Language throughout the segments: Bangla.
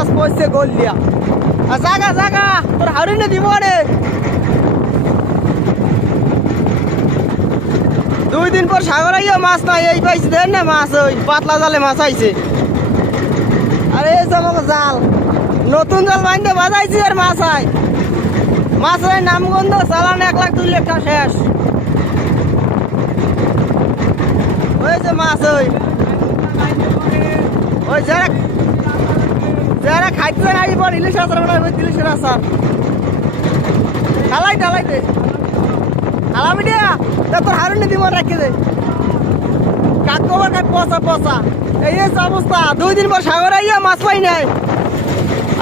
মাছ পড়ছে গলিয়া আর জাগা জাগা তোর হারিনে দিব রে 2 দিন পর সাগর আইয়া মাছ নাই এই পাইছে দেন না মাছ ওই পাতলা জালে মাছ আইছে আরে এই আমাকে জাল নতুন জাল বাইন্দে বাজাইছি আর মাছ আই মাছের নামগন্ধ চালান 1 লাখ 2 লাখ টাকা শেষ ওই যে মাছ ওই যারা যারা খাইতে আই পর ইলিশ আসার ইলিশের আসার হালাইতে হালাইতে হালামি দিয়া তোর হারুনি দিব রাখি দে কাকবার কাক পচা পচা এই অবস্থা 2 দিন পর সাগর আইয়া মাছ পাই নাই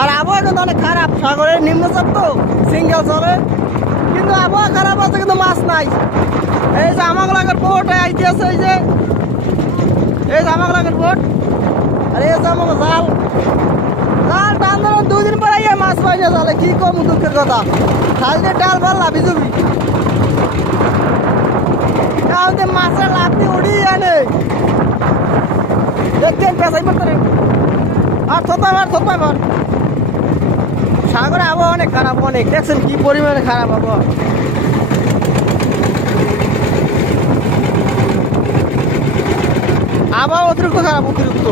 আর আবহাওয়া কিন্তু অনেক খারাপ সাগরের নিম্নচাপ তো সিঙ্গেল চলে কিন্তু আবহাওয়া খারাপ আছে কিন্তু মাছ নাই এই যে আমাগলাগের বোট আইতে আছে এই যে আমাগলাগের বোট আর এই যে আমাকে জাল জাল টান ধরুন 2 দিন পর আইয়া মাছ পাই না জালে কি কম দুঃখের কথা খাল দিয়ে ডাল ভাল লাভি জুবি তাহলে মাছের লাভ দিয়ে উড়ি আনে দেখছেন পেশাই পড়তে আর থোপাবার সাগরে আবহাওয়া অনেক খারাপ অনেক দেখছেন কি পরিমাণে খারাপ আবহাওয়া আবহাওয়া অতিরিক্ত খারাপ অতিরিক্ত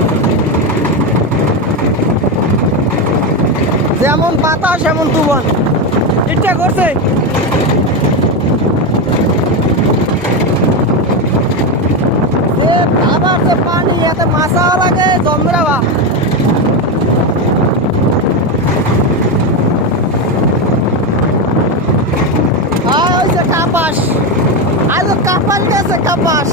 যেমন বাতাস এমন তুফান ইচ্ছা করছে আবার যে পানি এতে মাছা লাগে জমরাবা কাপাস আজ কাপাস গেছে কাপাস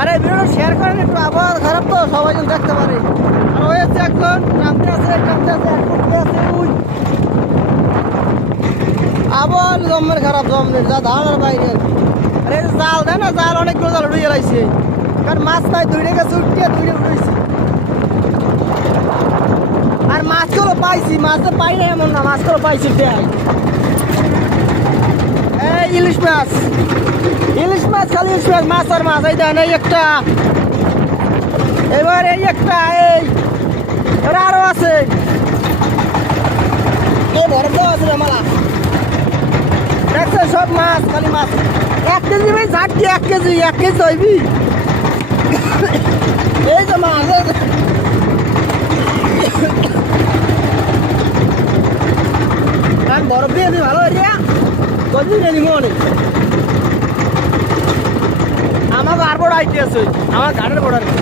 আরে ভিডিও শেয়ার করেন একটু আবহাওয়া খারাপ তো সবাই যেন দেখতে পারে আর হয়েছে একজন নামতে আছে আবহাওয়া জমের খারাপ জমের যা ধারণার বাইরে আরে জাল দেয় না জাল অনেকগুলো জাল উড়িয়ে লাইছে কারণ মাছ নাই 2 টাকা উঠিয়ে 2 টাকা উঠেছি আর মাছগুলো পাইছি মাছ পাই না এমন না মাছগুলো পাইছি এই ইলিশ মাছ খালি ইলিশ মাছ মাছ আর মাছ এই দেন এই একটা এবার এই একটা এই এবার আরো আছে এই বড় আছে মালা দেখছেন সব মাছ খালি মাছ 1 কেজি ভাই ঝাঁকি 1 কেজি হইবি এই যে মাছ বরফ দিয়ে দিই ভালো এরিয়া কদিন নিব অনেক আমার আর বড় আইটি আছে আমার গাড়ির বড়